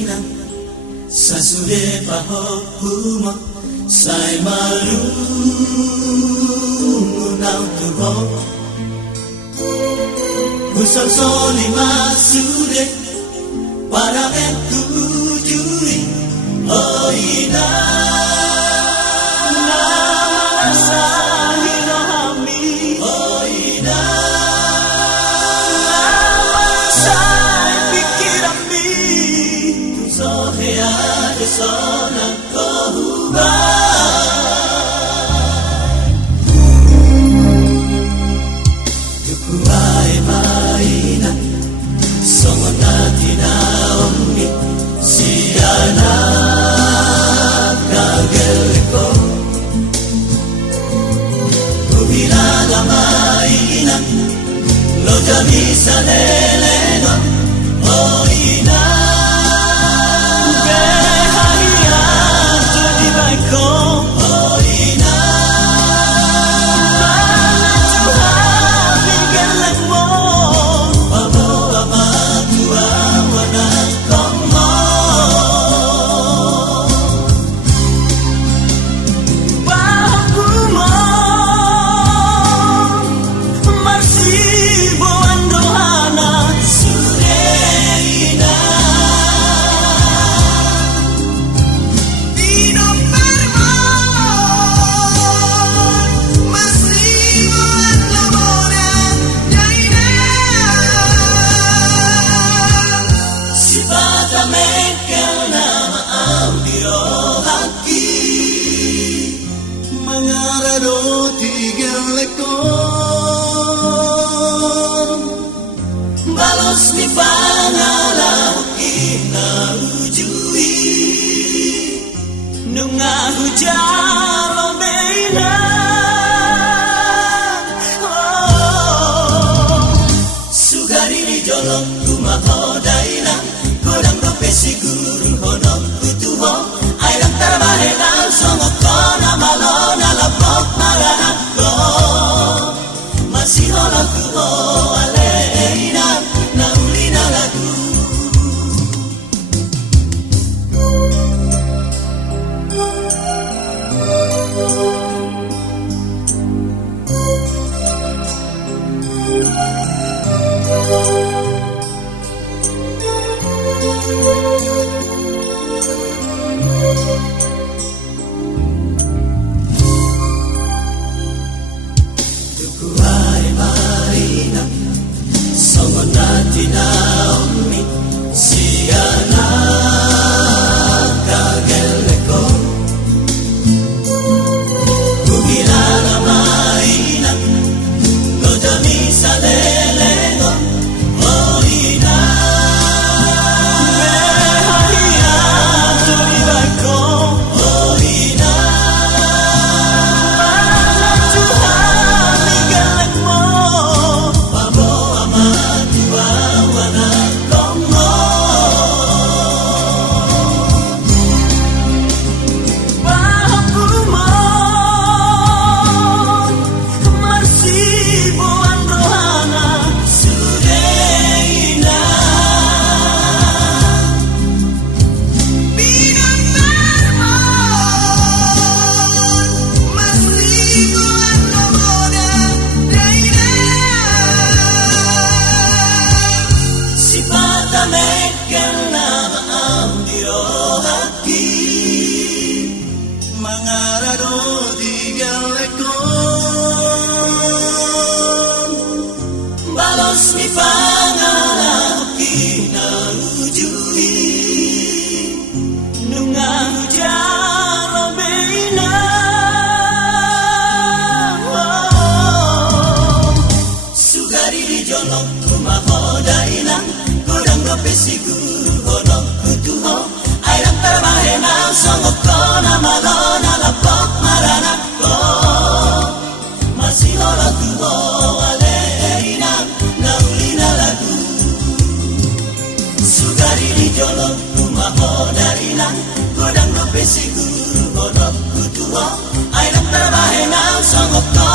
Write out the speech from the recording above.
mainan Sasude pahokuma Sai malu Unau tuho Kusang soli masude Para entujuri Oh ina Sana kahubay Tukuay mainan Songon natin na umni Siya na kagel ko Kubilaga mainan Lo kami sa leleno O ina Balos ni pangalau inaujui Nunga hujalo beina Sugari ni jolong kumaho daina Kodang kopesi guru honong kutuho Airang tarbahenang songoko namalona lapok maranako Masih holong kuho aleina Naulina lagu Tukuai marina Songon natin na umi Siya na kagel ko Kugilala mainan Lo dami sa leleno O ina Mehaya tulibay ko O ina Tuhan igalang mo Pabo amat iwawanan komo Pahapumon Marsibuan rohana Sudeina Binang Marmon Marsibuan rohana Daina Sipata mekel na maam dirohaki Mangarado tigal ekon Balos ni pangalau kinaujui Nunga hujalo beina Sugari di jolong kumaho dailang Kodang kopesi guru honong kutuho Airang tarbahenang songoko namalona lapok maranako Masih hola tuho aleinang naulina lagu Sugari di jolong kumaho dailang Kodang kopesi guru honong kutuho Airang tarbahenang songoko